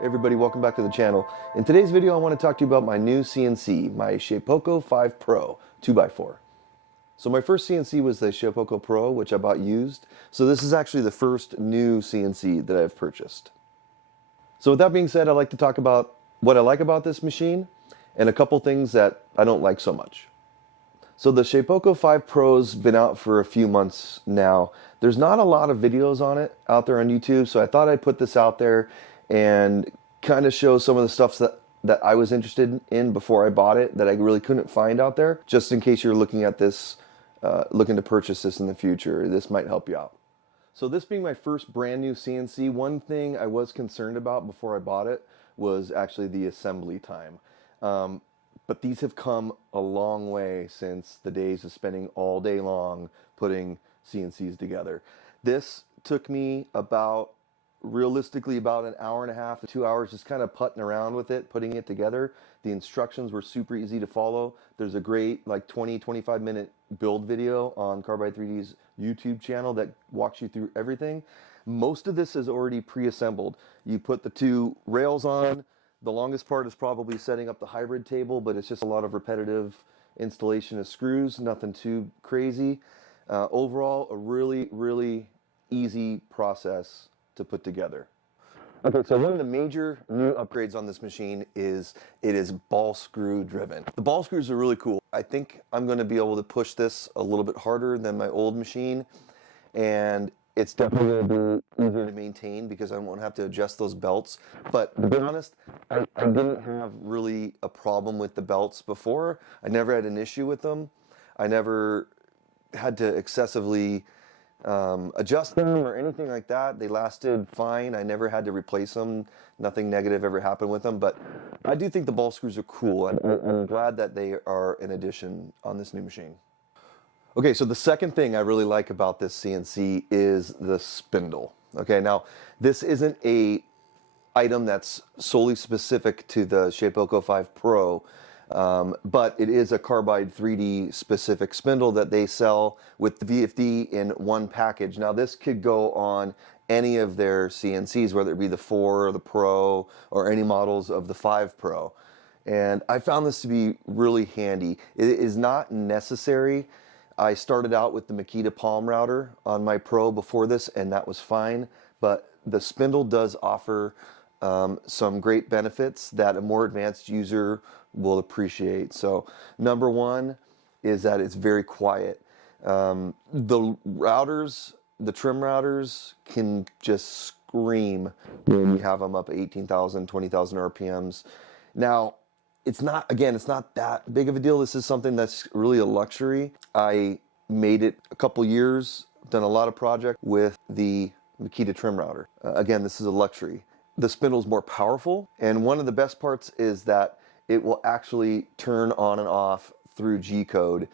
Hey everybody, welcome back to the channel. In today's video I want to talk to you about my new CNC, my Shapeoko 5 Pro 2x4. So my first CNC was the Shapeoko Pro, which I bought used. So this is actually the first new CNC that I've purchased. So with that being said, I'd like to talk about what I like about this machine and a couple things that I don't like so much. So the Shapeoko 5 Pro's been out for a few months now. There's not a lot of videos on it out there on YouTube, so I thought I'd put this out there and kind of show some of the stuff that I was interested in before I bought it that I really couldn't find out there, just in case you're looking at this, looking to purchase this in the future. This might help you out. So this being my first brand new CNC, one thing I was concerned about before I bought it was actually the assembly time. But these have come a long way since the days of spending all day long putting CNCs together. This took me realistically about an hour and a half to 2 hours just kind of putting around with it, putting it together. The instructions were super easy to follow. There's a great 20-25 minute build video on Carbide 3D's YouTube channel that walks you through everything. Most of this is already pre-assembled. You put the two rails on. The longest part is probably setting up the hybrid table, but it's just a lot of repetitive installation of screws, nothing too crazy. Overall, a really easy process to put together. Okay, so one of the major new upgrades on this machine is it is ball screw driven. The ball screws are really cool. I think I'm going to be able to push this a little bit harder than my old machine, and it's definitely going to be easier to maintain because I won't have to adjust those belts. But to be honest, I didn't have really a problem with the belts before. I never had an issue with them. I never had to excessively adjust them or anything like that. They lasted fine. I never had to replace them. Nothing negative ever happened with them. But I do think the ball screws are cool. I'm glad that they are an addition on this new machine. Okay, so the second thing I really like about this CNC is the spindle. Okay, now this isn't a item that's solely specific to the Shapeoko 5 Pro, but it is a Carbide 3D specific spindle that they sell with the VFD in one package. Now this could go on any of their CNCs, whether it be the 4 or the Pro or any models of the 5 Pro. And I found this to be really handy. It is not necessary. I started out with the Makita palm router on my Pro before this, and that was fine. But the spindle does offer some great benefits that a more advanced user will appreciate. So number one is that it's very quiet. The routers, the trim routers, can just scream when you have them up 18,000, 20,000 RPMs. Now, it's not that big of a deal. This is something that's really a luxury. I made it a couple years, done a lot of projects with the Makita trim router. Again, this is a luxury. The spindle's more powerful, and one of the best parts is that it will actually turn on and off through G-code,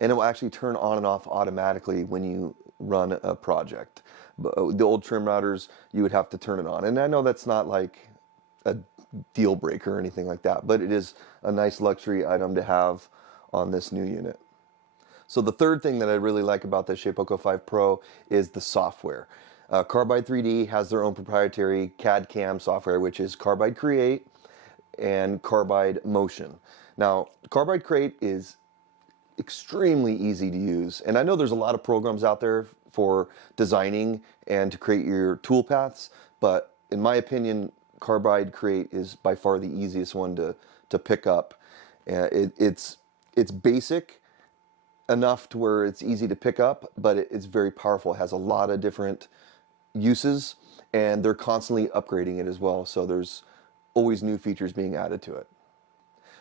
and it will actually turn on and off automatically when you run a project. The old trim routers, you would have to turn it on, and I know that's not like a deal breaker or anything like that, but it is a nice luxury item to have on this new unit. So the third thing that I really like about the Shapeoko 5 Pro is the software. Carbide 3D has their own proprietary CAD/CAM software, which is Carbide Create and Carbide Motion. Now, Carbide Create is extremely easy to use, and I know there's a lot of programs out there for designing and to create your toolpaths, but in my opinion, Carbide Create is by far the easiest one to pick up. It's basic enough to where it's easy to pick up, but it's very powerful. It has a lot of different uses, and they're constantly upgrading it as well, so there's always new features being added to it.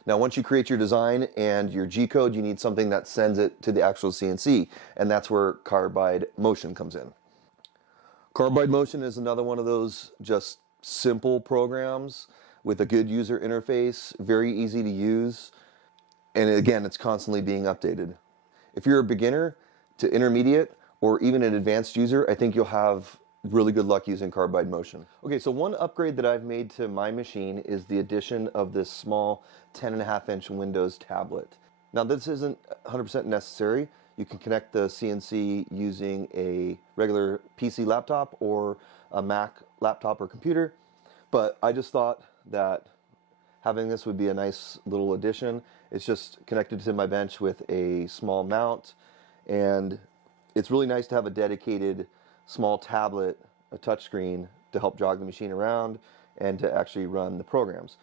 Now, once you create your design and your G-code, you need something that sends it to the actual CNC, and that's where Carbide Motion comes in. Carbide Motion is another one of those just simple programs with a good user interface, very easy to use, and again, it's constantly being updated. If you're a beginner to intermediate or even an advanced user, I think you'll have really good luck using Carbide Motion. Okay, so one upgrade that I've made to my machine is the addition of this small 10.5-inch Windows tablet. Now this isn't 100% necessary. You can connect the CNC using a regular PC laptop or a Mac laptop or computer. But I just thought that having this would be a nice little addition. It's just connected to my bench with a small mount, and it's really nice to have a dedicated small tablet, a touchscreen, to help jog the machine around and to actually run the programs.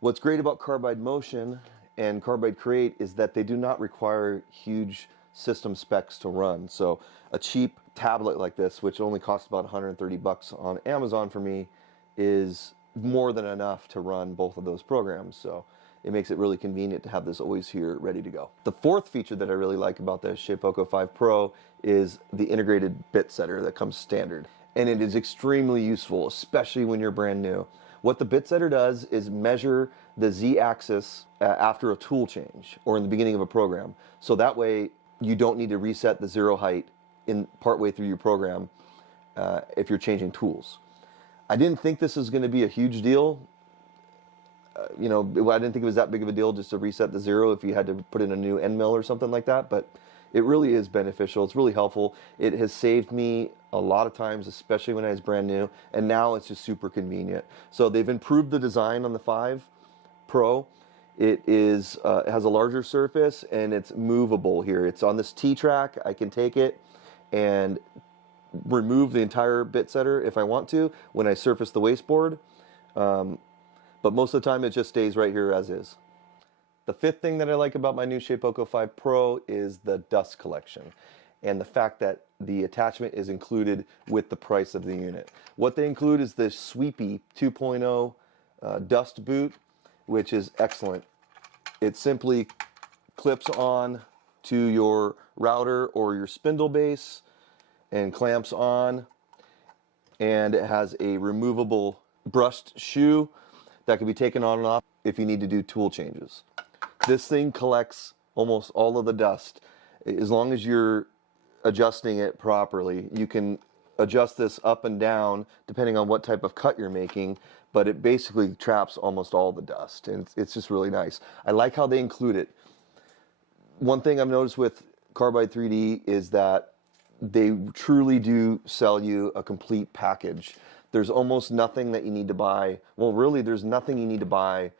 What's great about Carbide Motion and Carbide Create is that they do not require huge system specs to run. So a cheap tablet like this, which only costs about 130 bucks on Amazon for me, is more than enough to run both of those programs. So it makes it really convenient to have this always here ready to go. The fourth feature that I really like about the Shapeoko 5 Pro is the integrated bit setter that comes standard. And it is extremely useful, especially when you're brand new. What the bit setter does is measure the Z-axis after a tool change or in the beginning of a program. So that way you don't need to reset the zero height in partway through your program if you're changing tools. I didn't think this was going to be a huge deal. I didn't think it was that big of a deal just to reset the zero if you had to put in a new end mill or something like that, but it really is beneficial. It's really helpful. It has saved me a lot of times, especially when I was brand new, and now it's just super convenient. So they've improved the design on the 5 Pro. It has a larger surface and it's movable here. It's on this T-track. I can take it and remove the entire bit setter if I want to when I surface the wasteboard. But most of the time it just stays right here as is. The fifth thing that I like about my new Shapeoko 5 Pro is the dust collection and the fact that the attachment is included with the price of the unit. What they include is this Sweepy 2.0 dust boot, which is excellent. It simply clips on to your router or your spindle base and clamps on, and it has a removable brushed shoe that can be taken on and off if you need to do tool changes. This thing collects almost all of the dust. As long as you're adjusting it properly, you can adjust this up and down depending on what type of cut you're making, but it basically traps almost all the dust, and it's just really nice. I like how they include it. One thing I've noticed with Carbide 3D is that they truly do sell you a complete package. There's almost nothing that you need to buy. Well, really, there's nothing you need to buy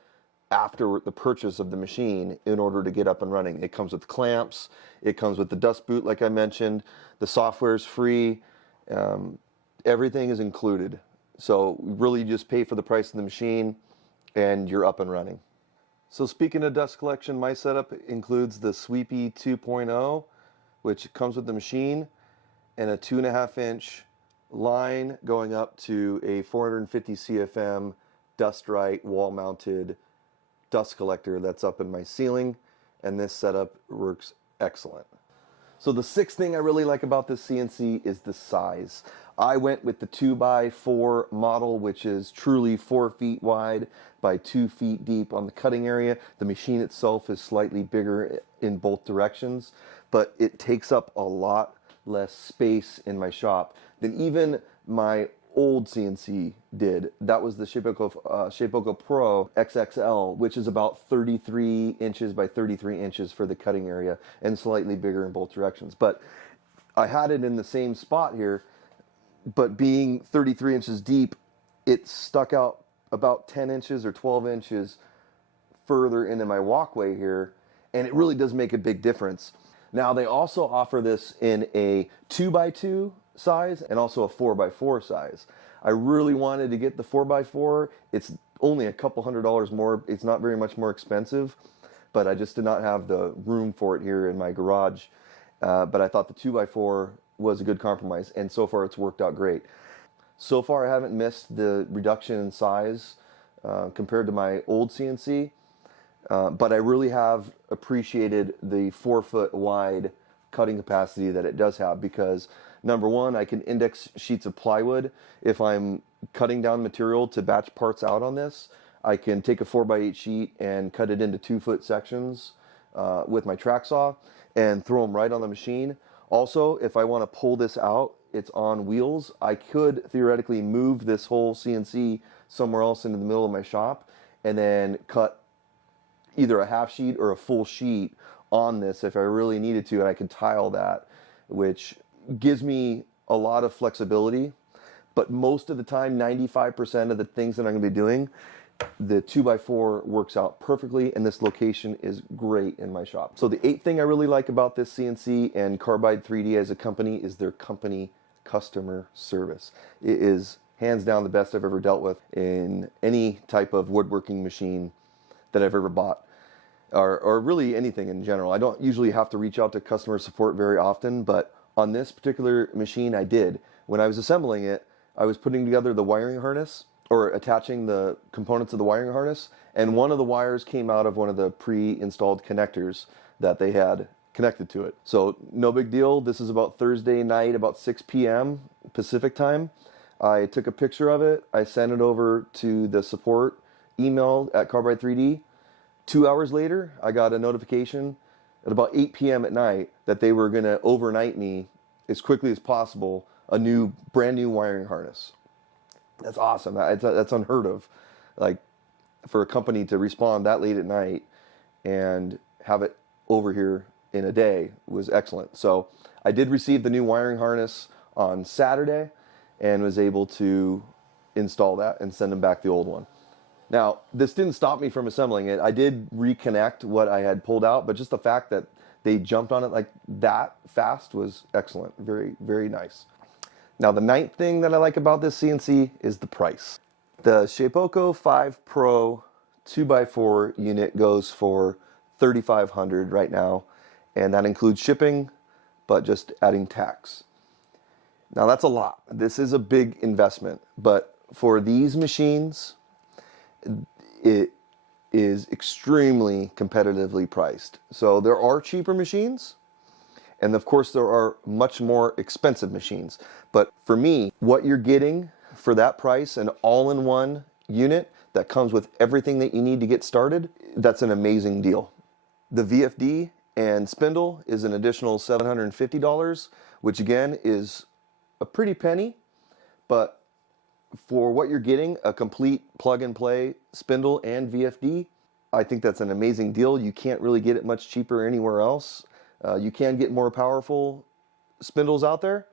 after the purchase of the machine in order to get up and running. It comes with clamps. It comes with the dust boot, like I mentioned. The software is free. Everything is included. So really you just pay for the price of the machine and you're up and running. So speaking of dust collection, my setup includes the Sweepy 2.0, which comes with the machine, and a 2.5-inch line going up to a 450 CFM Dust Right wall-mounted dust collector that's up in my ceiling, and this setup works excellent. So the sixth thing I really like about this CNC is the size. I went with the 2x4 model, which is truly 4 feet wide by 2 feet deep on the cutting area. The machine itself is slightly bigger in both directions, but it takes up a lot less space in my shop than even my old CNC did. That was the Shapeoko Pro XXL, which is about 33 inches by 33 inches for the cutting area and slightly bigger in both directions. But I had it in the same spot here, but being 33 inches deep, it stuck out about 10 inches or 12 inches further into my walkway here, and it really does make a big difference. Now, they also offer this in a 2x2 size and also a 4x4 size. I really wanted to get the 4x4. It's only a couple $100 more. It's not very much more expensive, but I just did not have the room for it here in my garage. But I thought the 2x4 was a good compromise, and so far it's worked out great. So far I haven't missed the reduction in size compared to my old CNC, but I really have appreciated the 4 foot wide cutting capacity that it does have, because number one, I can index sheets of plywood. If I'm cutting down material to batch parts out on this, I can take a 4x8 sheet and cut it into 2 foot sections with my track saw and throw them right on the machine. Also, if I want to pull this out, it's on wheels. I could theoretically move this whole CNC somewhere else into the middle of my shop and then cut either a half sheet or a full sheet on this if I really needed to, and I could tile that, which gives me a lot of flexibility. But most of the time, 95% of the things that I'm going to be doing, the 2x4 works out perfectly, and this location is great in my shop. So the 8th thing I really like about this CNC and Carbide 3D as a company is their company customer service. It is hands down the best I've ever dealt with in any type of woodworking machine that I've ever bought, or really anything in general. I don't usually have to reach out to customer support very often, but on this particular machine I did. When I was assembling it, I was putting together the wiring harness, or attaching the components of the wiring harness, and one of the wires came out of one of the pre-installed connectors that they had connected to it. So no big deal. This is about Thursday night, about 6 p.m. Pacific time. I took a picture of it. I sent it over to the support email at Carbide 3D. 2 hours later, I got a notification at about 8 p.m. at night that they were going to overnight me as quickly as possible a brand new wiring harness. That's awesome. That's unheard of. Like, for a company to respond that late at night and have it over here in a day was excellent. So I did receive the new wiring harness on Saturday and was able to install that and send them back the old one. Now, this didn't stop me from assembling it. I did reconnect what I had pulled out, but just the fact that they jumped on it like that fast was excellent. Very, very nice. Now, the 9th thing that I like about this CNC is the price. The Shapeoko 5 Pro 2x4 unit goes for $3,500 right now, and that includes shipping, but just adding tax. Now, that's a lot. This is a big investment, but for these machines, it is extremely competitively priced. So there are cheaper machines, and of course there are much more expensive machines. But for me, what you're getting for that price, an all-in-one unit that comes with everything that you need to get started, that's an amazing deal. The VFD and Spindle is an additional $750, which again is a pretty penny, but for what you're getting, a complete plug-and-play Spindle and VFD, I think that's an amazing deal. You can't really get it much cheaper anywhere else. You can get more powerful spindles out there,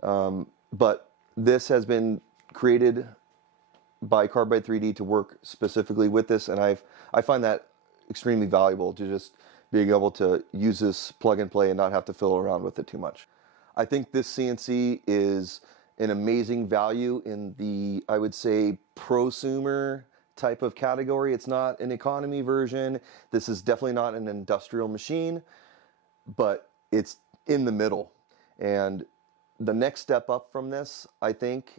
but this has been created by Carbide 3D to work specifically with this, and I find that extremely valuable, to just being able to use this plug-and-play and not have to fiddle around with it too much. I think this CNC is an amazing value in the, I would say, prosumer type of category. It's not an economy version. This is definitely not an industrial machine, but it's in the middle. And the next step up from this, I think,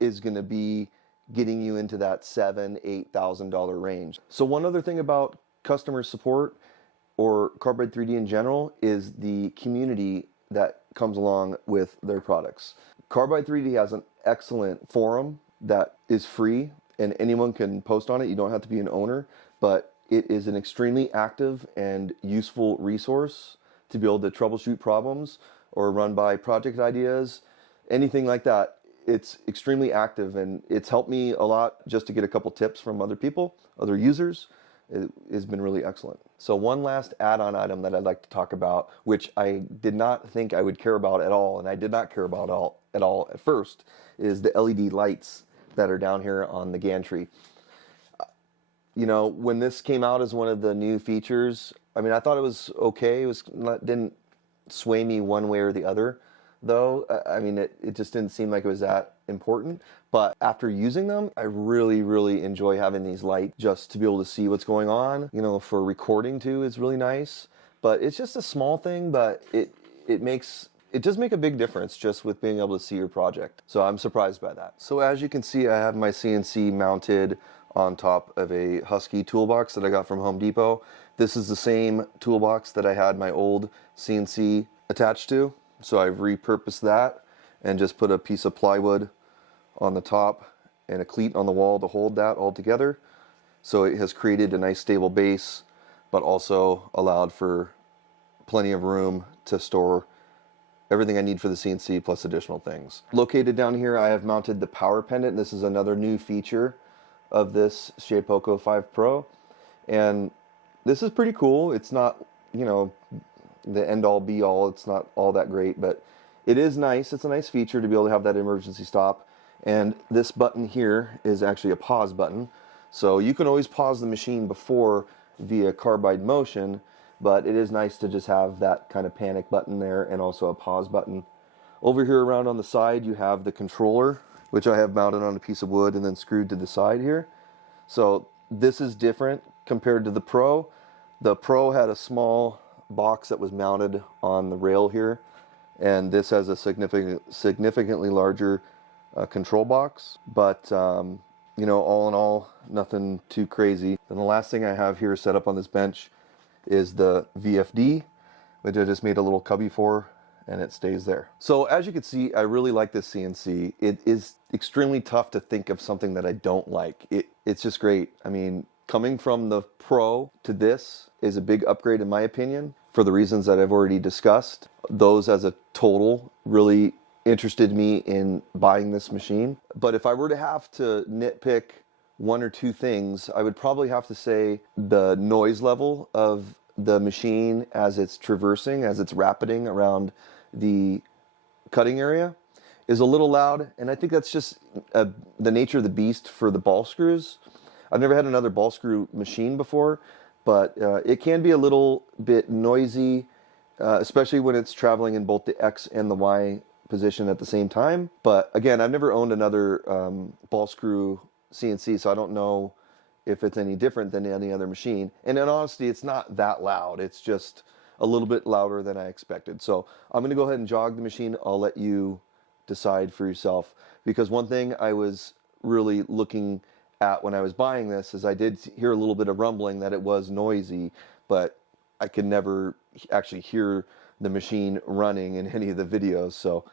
is going to be getting you into that $7,000–8,000 range. So one other thing about customer support or Carbide 3D in general is the community that comes along with their products. Carbide 3D has an excellent forum that is free and anyone can post on it. You don't have to be an owner, but it is an extremely active and useful resource to be able to troubleshoot problems or run by project ideas, anything like that. It's extremely active, and it's helped me a lot just to get a couple tips from other people, other users. It has been really excellent. So one last add-on item that I'd like to talk about, which I did not think I would care about at all, and I did not care about at all at first, is the LED lights that are down here on the gantry. You know, when this came out as one of the new features, I mean, I thought it was okay. Didn't sway me one way or the other, though. I mean, it just didn't seem like it was that important. But after using them, I really, really enjoy having these lights just to be able to see what's going on. You know, for recording too is really nice. But it's just a small thing, but it does make a big difference just with being able to see your project. So I'm surprised by that. So as you can see, I have my CNC mounted on top of a Husky toolbox that I got from Home Depot. This is the same toolbox that I had my old CNC attached to. So I've repurposed that and just put a piece of plywood on the top and a cleat on the wall to hold that all together. So it has created a nice stable base, but also allowed for plenty of room to store everything I need for the CNC plus additional things. Located down here, I have mounted the power pendant. This is another new feature of this Shapeoko 5 Pro. And this is pretty cool. It's not, you know, the end-all be-all. It's not all that great, but it is nice. It's a nice feature to be able to have that emergency stop. And this button here is actually a pause button. So you can always pause the machine before via carbide motion, but it is nice to just have that kind of panic button there and also a pause button. Over here around on the side you have the controller, which I have mounted on a piece of wood and then screwed to the side here. So this is different compared to the Pro. The Pro had a small box that was mounted on the rail here, and this has a significantly larger control box. But you know, all in all, nothing too crazy. And the last thing I have here set up on this bench is the VFD, which I just made a little cubby for, and it stays there. So as you can see, I really like this CNC. It is extremely tough to think of something that I don't like. It's just great. I mean, coming from the Pro to this is a big upgrade in my opinion, for the reasons that I've already discussed. Those as a total really interested me in buying this machine. But if I were to have to nitpick one or two things, I would probably have to say the noise level of the machine as it's traversing, as it's rapiding around the cutting area is a little loud, and I think that's just the nature of the beast for the ball screws. I've never had another ball screw machine before, but it can be a little bit noisy, especially when it's traveling in both the X and the Y position at the same time. But again, I've never owned another ball screw CNC, so I don't know if it's any different than any other machine. And in honesty, it's not that loud. It's just a little bit louder than I expected. So I'm going to go ahead and jog the machine. I'll let you decide for yourself, because one thing I was really looking at when I was buying this is I did hear a little bit of rumbling that it was noisy, but I could never actually hear the machine running in any of the videos. So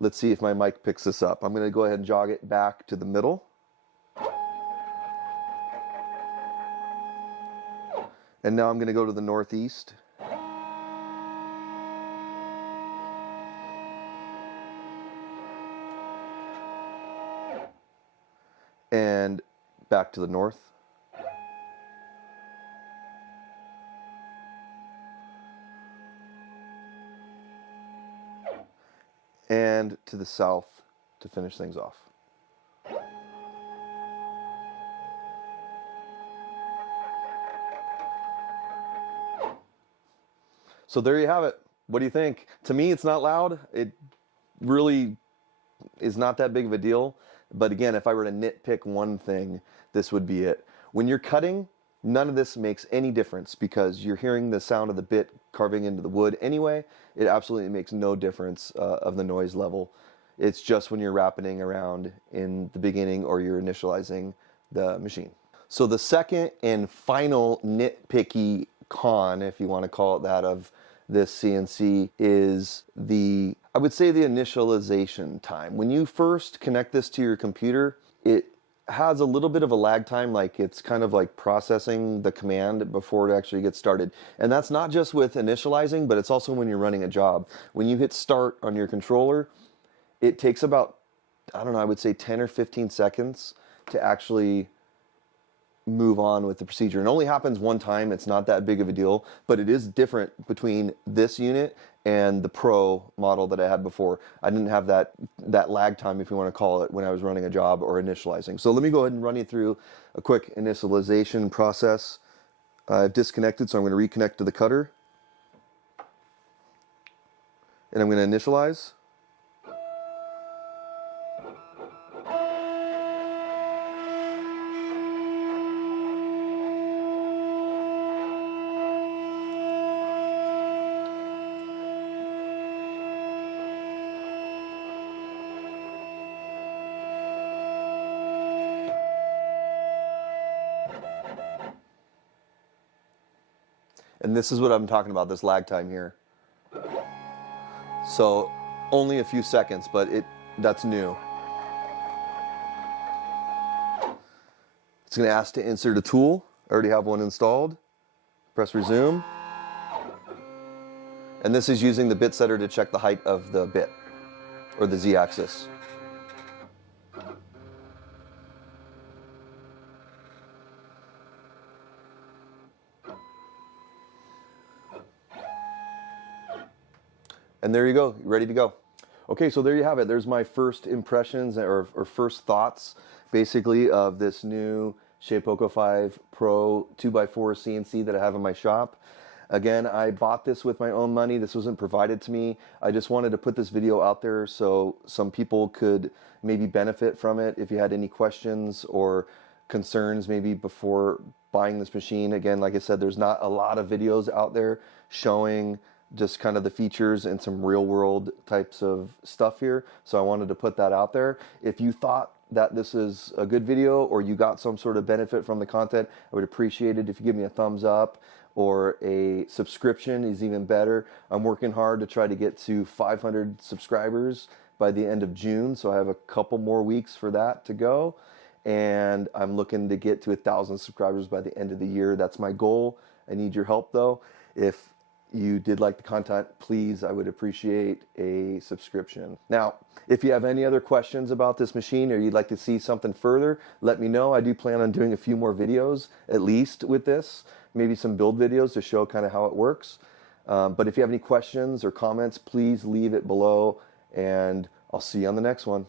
let's see if my mic picks this up. I'm going to go ahead and jog it back to the middle. And now I'm going to go to the northeast. And back to the north. And to the south to finish things off. So there you have it. What do you think? To me, it's not loud. It really is not that big of a deal. But again, if I were to nitpick one thing, this would be it. When you're cutting, none of this makes any difference because you're hearing the sound of the bit carving into the wood anyway. It absolutely makes no difference of the noise level. It's just when you're rapiding around in the beginning or you're initializing the machine. So the second and final nitpicky con, if you want to call it that, of this CNC is I would say the initialization time. When you first connect this to your computer, it has a little bit of a lag time, like it's kind of like processing the command before it actually gets started. And that's not just with initializing, but it's also when you're running a job. When you hit start on your controller, it takes about, I don't know, I would say 10 or 15 seconds to actually move on with the procedure. It only happens one time. It's not that big of a deal, but it is different between this unit and the Pro model that I had before. I didn't have that lag time, if you want to call it, when I was running a job or initializing. So let me go ahead and run you through a quick initialization process. I've disconnected, so I'm going to reconnect to the cutter. And I'm going to initialize. And this is what I'm talking about, this lag time here. So only a few seconds, but that's new. It's going to ask to insert a tool. I already have one installed. Press resume. And this is using the bit setter to check the height of the bit, or the Z-axis. And there you go, you're ready to go. Okay, so there you have it. There's my first impressions or first thoughts, basically, of this new Shapeoko 5 Pro 2x4 CNC that I have in my shop. Again, I bought this with my own money. This wasn't provided to me. I just wanted to put this video out there so some people could maybe benefit from it. If you had any questions or concerns maybe before buying this machine. Again, like I said, there's not a lot of videos out there showing just kind of the features and some real world types of stuff here. So I wanted to put that out there. If you thought that this is a good video or you got some sort of benefit from the content, I would appreciate it if you give me a thumbs up, or a subscription is even better. I'm working hard to try to get to 500 subscribers by the end of June, so I have a couple more weeks for that to go. And I'm looking to get to 1,000 subscribers by the end of the year. That's my goal. I need your help though. If you did like the content, please, I would appreciate a subscription. Now, if you have any other questions about this machine or you'd like to see something further, let me know. I do plan on doing a few more videos, at least with this, maybe some build videos to show kind of how it works. But if you have any questions or comments, please leave it below, and I'll see you on the next one.